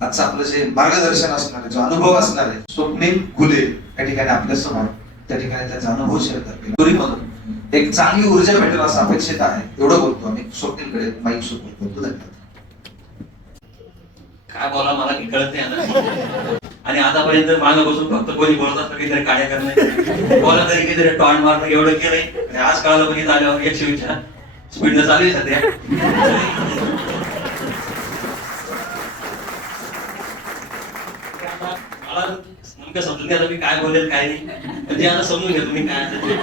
आजचं आपलं जे मार्गदर्शन असणार आहे जो अनुभव असणार आहे स्वप्नील घुले या ठिकाणी आपल्यासमोर त्या ठिकाणी त्याचा अनुभव शेअर करतील. दोन्हीमधून एक चांगली ऊर्जा भेटेल असं अपेक्षित आहे. एवढं बोलतो आम्ही. स्वप्नीलकडे माईक सोबत बोलतो धन्यवाद. काय बोला मला काही कळत नाही आता. आणि आतापर्यंत मागे बसून फक्त कोणी बोलत असतं काहीतरी काय करणार बोला तरी काहीतरी टॉन मारणं एवढं केलंय. आणि आज काळाला पण आल्यावर एकशे विचार स्पीडनं चालू आहे सध्या. आम्हाला नेमकं समजून घ्या तुम्ही काय बोलेल काय नाही. म्हणजे आता समजून घ्या तुम्ही काय असेल ते.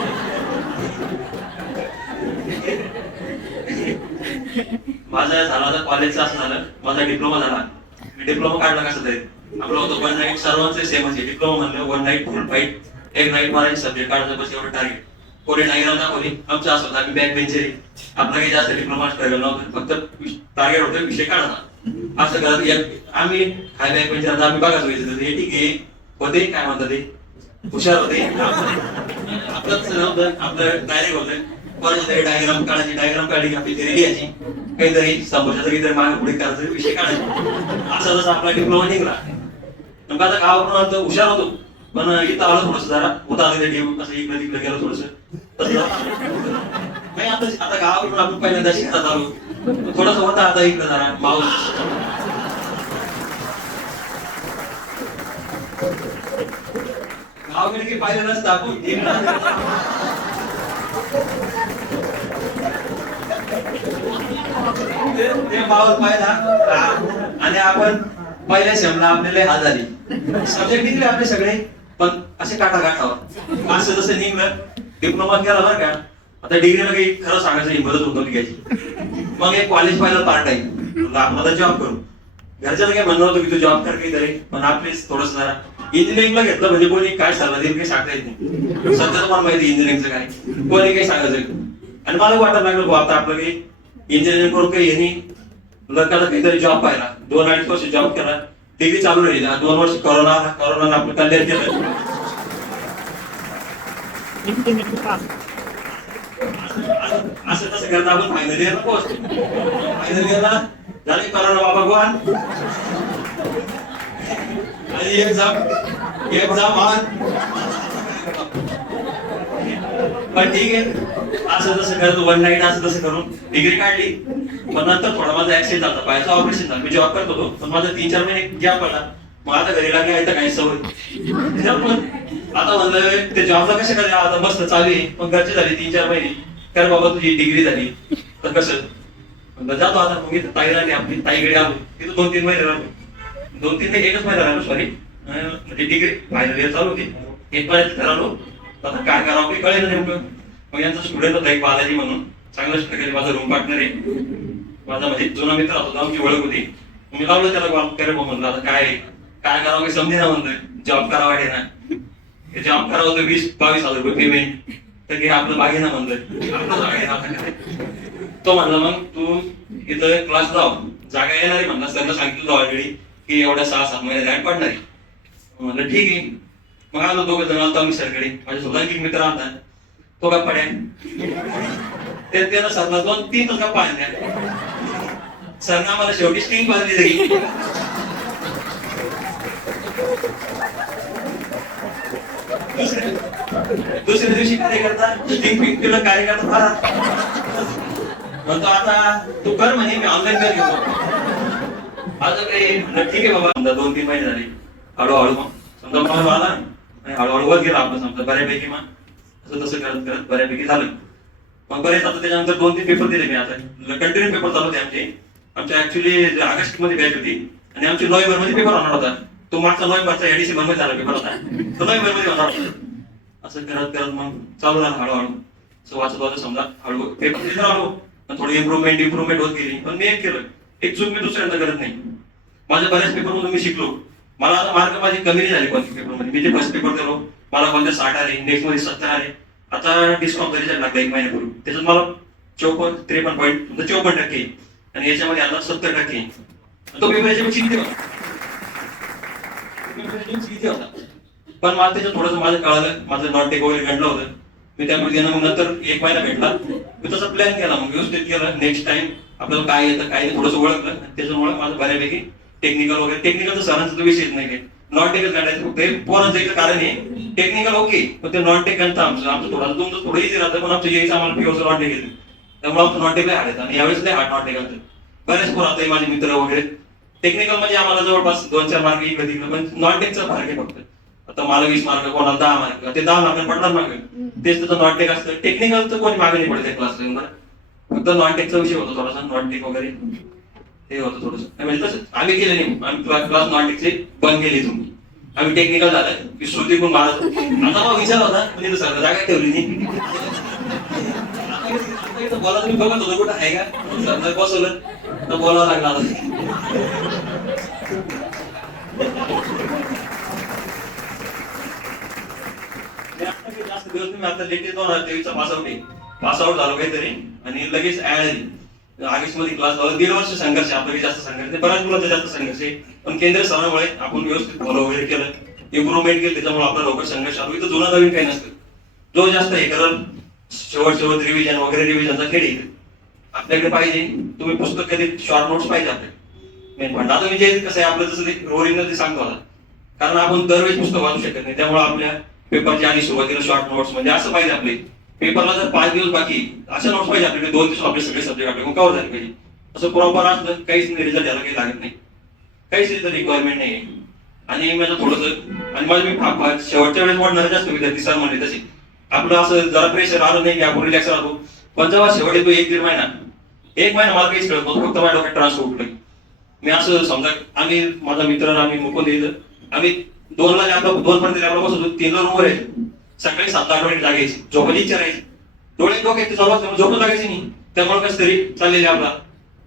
माझं झालं आता कॉलेजचा असं झालं. माझा डिप्लोमा झाला. मी डिप्लोमा काढला कसं तरी आपलं होतं वन नाईट सर्वांचे सेम आहे डिप्लोमा म्हणलं वन नाईट फुल फाईट एक नाईट मारायचे सब्जेक्ट काढायचं बस एवढं टार्गेट कोणी नाही दाखवली आमचं असं होतं आम्ही बॅक बेंचरी आपला काही जास्त डिप्लोमा स्ट्रगल नव्हतं. फक्त टार्गेट होतं विषय काढणार असं करत आम्ही हाय बॅक पण आता आम्ही बघाच व्हायचं हे ठीक आहे. होते काय म्हणतात ते? हुशार होते. आपलंच नव्हतं आपलं डायरेक्ट होतं. कोणाची डायग्राम काढायची डायग्राम काढली की आपली ती लिहायची काहीतरी समोरच्या काहीतरी मागे पुढे करायचं विषय काढायचा. असा जसा आपला डिप्लोमा निघला. मग आता गावाकडून हुशार होतो. पण इथं आलं थोडस जरा. होता तिथे ठेव असं इकडे तिकडे गेलो थोडस. नाही आता आता गावाकडून आपण पहिल्यांदा शिकत आलो. थोडस होता आता इकडे जरा माऊस. गावाकडे काही पाहिलं नसतं आपण. ते माऊस पाहिला. आणि आपण पहिल्या सेमला आपल्याला हात झाली सब्जेक्ट निघले आपले सगळे पण असे काटा काठावर असं जसं निघलं डिप्लोमा केला बरं का आता डिग्रीला काही खरं सांगायचं हिंमतच होतं घ्यायची मग एक कॉलेज पाहिलं पार्ट टाइम आपण जॉब करू. घरच्याचं काय म्हणणं होतं की तू जॉब कर काहीतरी. पण आपलीच थोडस जरा इंजिनिअरिंगला घेतलं म्हणजे कोणी काय सांगा काही सांगता येत नाही. सध्या तुम्हाला माहिती इंजिनिअरिंगचं काय. कोणी काही सांगायचं आणि मला वाटत लागलं बुवा, आता आपलं काही इंजिनिअरिंग करून काही यांनी. लग्नाला काहीतरी जॉब पाहिला. दोन अडीच वर्ष जॉब केला. डिग्री चालू राहिली. दोन वर्ष कोरोना आला कोरोनानं आपलं कल्याण केलं. असं असं तसं करता आपण फायनल इयरला पोहोचतो फायनल इयरला झाले कोरोना बाबा गोवान आणि एक्झाम एक्झाम ऑन पण ठीक आहे असं तसं करत वन नाईट असं तसं करून डिग्री काढली पण नंतर थोडा माझा ऍक्सिडेंट झाला पायाचं ऑपरेशन झालं मी जॉब करत होतो पण माझा तीन चार महिने गॅप पडला मग आता घरी लागले आहे तर काही सवय त्याच्यामुळे आता म्हणलं ते जॉबला कशा करायला आता मस्त चालू आहे. पण घरची झाली तीन चार महिने. कारण बाबा तुझी डिग्री झाली. तर कसं? म्हणलं जातो आता मग इथं ताई राहिली आपली ताईकडे आलो. तिथं दोन तीन महिने राहिलो. दोन तीन महिने एकच महिना राहिलो सॉरी म्हणजे डिग्री फायनल इयर चालू होती. एक महिन्यात राहिलो. आता काय करावं काही कळेल नेमकं. मग यांचा स्टुडंट होता एक बालाजी म्हणून. चांगल्या प्रकारे माझा रूम पार्टनर आहे. माझा म्हणजे जुना मित्र होता आमची ओळख होती. मी लावलं त्याला कॉल करे म्हणलं आता काय काय करावं काही समजे ना म्हणलं. जॉब करावा ना. जॉब करावं तर वीस बावीस हजार रुपये पेमेंट तर हे आपलं बागे ना म्हणलं जागा तो म्हणला मग तू इथं क्लास लाव जागा येणार आहे म्हणला. सरला सांगितलं ऑलरेडी की एवढ्या सहा सात महिन्यात ऍड पडणार. आहे म्हणलं ठीक आहे. मग आलो दोघं जण आलो आम्ही सरकडे. माझ्या स्वतः एक मित्र आता तो काय पड्या ते त्यानं सरला दोन तीन का आणल्या सरनं आम्हाला शेवटी स्टिंग बांधली जाईल दुसऱ्या दुसऱ्या दिवशी काय करता तीन पिंग केलं काय करता फार म्हणतो आता तू कर म्हणे मी ऑनलाईन कर घेतो. माझं काही ठीक आहे बाबा. समजा दोन तीन महिने झाले. हळूहळू मग समजा मला आला आणि हळूहळू वर गेला आपलं समजा बऱ्यापैकी मग. असं तसं करत करत बऱ्यापैकी झालं. मग बरेच आता त्याच्यानंतर दोन तीन पेपर दिले मी आता. कंटिन्यू पेपर चालू होते आमचे. आमच्या ऍक्च्युली ऑगस्टमध्ये बॅच होती आणि आमची नोव्हेंबरमध्ये पेपर होणार होता. तो मागचा नोव्हेंबरचा या मध्ये झाला पेपर होता. तो नोव्हेंबरमध्ये होणार होता. असं करत करत मग चालू झालं हळूहळू. सो वाचत वाचत समजा हळू पेपर आलो पण थोडी इम्प्रुव्हमेंट इम्प्रुव्हमेंट होत गेली. पण मी एक केलं. एक चूक मी दुसऱ्यांदा करत नाही. माझ्या बऱ्याच पेपरमधून मी शिकलो. मला आता मार्क माझी कमी नाही झाली कोणत्या पेपरमध्ये. मी जे फर्स्ट पेपर दिलो मला कोणत्या साठ आले नेक्स्टमध्ये सत्तर आले. आता डिस्काउंट रिझल्ट लागला एक महिन्यापूर्वी. त्याच्यात मला चौपन्न त्रेपन्न म्हणजे पॉईंट चौपन्न टक्के. आणि याच्यामध्ये आला सत्तर टक्के. तो पेपर याच्यामध्ये किती होता पण मला त्याच्यात थोडस माझं कळालं माझं नॉट टेक वगैरे घडलं होतं. मी त्या मुलगीनं मग नंतर एक महिना भेटला. मी तसा प्लॅन केला मग व्यवस्थित केला. नेक्स्ट टाइम आपल्याला काय येतं काय थोडस थोडंसं ओळखलं. त्याच्यामुळे माझं बऱ्यापैकी टेक्निकल वगैरे टेक्निकल सरांचा विषय विषयच नाही नॉन टेकच काढायचं फक्त हे पोरांचं एक कारण आहे. टेक्निकल ओके पण ते नॉन टेक आमचं आमचं थोडं तुमचं थोडं इझी राहतं पण आमचं यायचं आम्हाला पिओचं नॉन टेकल त्यामुळे आमचं नॉन टेकला हाडायचं आणि यावेळेस नाही हार्ड नॉन टेक आलं बरेच पोर आता माझे मित्र वगैरे. टेक्निकल म्हणजे आम्हाला जवळपास दोन चार मार्ग इकडे तिकडे पण नॉन टेकचा फरक आहे फक्त. आता मला वीस मार्क कोणाला दहा मार्क ते दहा मार्क पडणार मागे. तेच त्याचं नॉन टेक असतं. टेक्निकल तर कोणी मागे नाही पडते क्लास फक्त नॉन टेकचा विषय होता थोडासा नॉन टेक वगैरे. हे होतं थोडस. म्हणजे तसं आम्ही केलं नाही. आम्ही क्लास क्लास नॉन टेकचे बंद केली तुम्ही. आम्ही टेक्निकल झालं. की श्रुती पण मला आता मग विचार होता म्हणजे सर जागा ठेवली नाही. बोला तुम्ही बघत होतो कुठं आहे का? सर बसवलं. तर बोलावं लागणार आता. मी आता काही जास्त दिवस मी आता लेटेस्ट दोन हजार तेवीसचा पास आउट आहे झालो काहीतरी आणि लगेच ऍड आली ऑगस्टमध्ये क्लास झाला. दीड वर्ष संघर्ष आपल्याला जास्त संघर्ष बऱ्याच मुलांचा जास्त संघर्ष आहे. पण केंद्र सरकारमुळे आपण व्यवस्थित फॉलो वगैरे केलं. इम्प्रुव्हमेंट केलं त्याच्यामुळे आपला लवकर संघर्ष आलो. इथं जुना नवीन काही नसतं. जो जास्त हे करल शेवट शेवट रिव्हिजन वगैरे रिव्हिजनचा खेळ आहे. आपल्याकडे पाहिजे. तुम्ही पुस्तक कधी शॉर्ट नोट्स पाहिजे आपल्याकडे मेन पॉईंट आता मी जे कसं आहे आपलं जसं ते सांगतो मला कारण आपण दरवेळेस पुस्तक वाचू शकत नाही. त्यामुळे आपल्या पेपरच्या आधी सुरुवातीला शॉर्ट नोट्स म्हणजे असं पाहिजे आपले. पेपरला जर पाच दिवस बाकी अशा नोट्स पाहिजे आपल्याकडे. दोन दिवस आपले सगळे सब्जेक्ट आपले कव्हर झाले पाहिजे. असं प्रॉपर असलं काहीच नाही रिझल्ट द्यायला काही लागत नाही. काहीच रिझल्ट रिक्वायरमेंट नाही. आणि माझं थोडंसं आणि माझं मी शेवटच्या वेळेस वाढणार जास्त विद्यार्थी सर म्हणले तसे. आपलं असं जरा प्रेशर आलं नाही की आपण रिलॅक्स राहतो. पण जेव्हा शेवट येतो एक दीड महिना. एक महिना मला काहीच कळत नव्हतं फक्त माझ्या डोक्यात ट्रान्सफर उठलं मी असं समजा आम्ही माझा मित्र आम्ही मुकुंद येईल आम्ही दोनला लॅबला दोन पर्यंत लॅबला बसत होतो तीनला रूमवर आहे. सकाळी सात आठ वाजे जागायची झोपायची इच्छा राहायची डोळे डोके चालू झोपून लागायची नाही. त्यामुळे कसं तरी चालले आपला.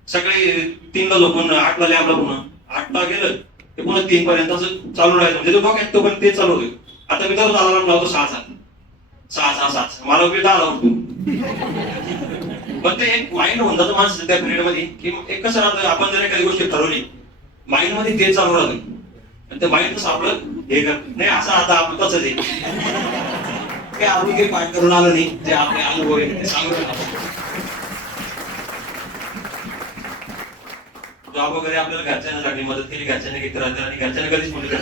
सकाळी तीनला झोपून आठला लॅबला पुन्हा आठला गेलं ते पुन्हा तीन पर्यंत असं चालू राहायचं म्हणजे तो डोक्यात ते चालू होईल आता मी तर अलार्म लावतो सहा सात. सहा सहा सात. मला वेळ दहा लावतो पण ते एक माइंड होऊन जातो माणसं त्या पिरियडमध्ये की एक कसं राहतं आपण जर एखादी गोष्ट ठरवली माइंडमध्ये ते चालू राहतं. आणि ते माइंड आपलं हे कर. नाही असं आता आपण तसंच आहे. काही आपण काही पाठ करून आलं नाही. जे आपले अनुभव आहे ते सांगू जॉब वगैरे आपल्याला घरच्यांना लागली मदत केली. घरच्यांनी घेत राहते आणि घरच्यांना कधीच म्हणलं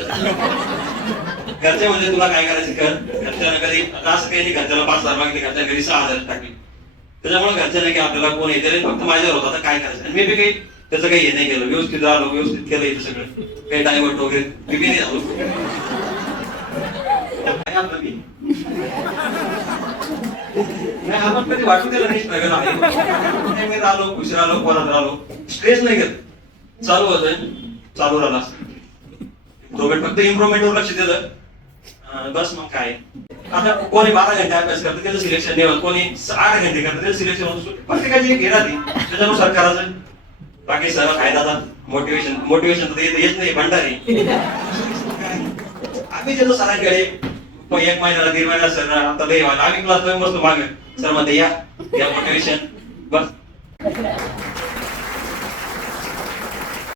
घरचे म्हणजे तुला काय करायचं कर? घरच्यांना कधी आता असं काही नाही. घरच्याला पाच हजार मागितले. घरच्या घरी सहा हजार टाकले. त्याच्यामुळे घरच्यांना की आपल्याला कोण येते नाही, फक्त माझ्यावर होता. आता काय करायचं? आणि मी बी काही त्याचं काही हे नाही केलं. व्यवस्थित राहिलो व्यवस्थित केलं इथं सगळं. काही डायव्हर्ट वगैरे मी नाही झालो काय आपण कधी वाटू दिलं नाही स्ट्रगल आहे. मी राहिलो खुश राहिलो कोणात राहिलो. स्ट्रेस नाही घेत चालू होतं. चालू राहिला. दोघे फक्त इम्प्रुव्हमेंट वर लक्ष दिलं. बस मग काय. आता कोणी बारा घंटे अभ्यास करतं त्याचं सिलेक्शन नाही कोणी आठ घंटे करतं त्याचं सिलेक्शन होत. प्रत्येकाची एक हे त्याच्यानुसार करायचं. बाकी सर्व काय दादा मोटिवेशन मोटिवेशन तर येत येत नाही भंडारी. आम्ही गेलो सरांकडे. मग एक महिन्याला दीड महिन्याला सर आता दही आम्ही क्लास मस्त मागे. सरमध्ये या या मोटिवेशन बस.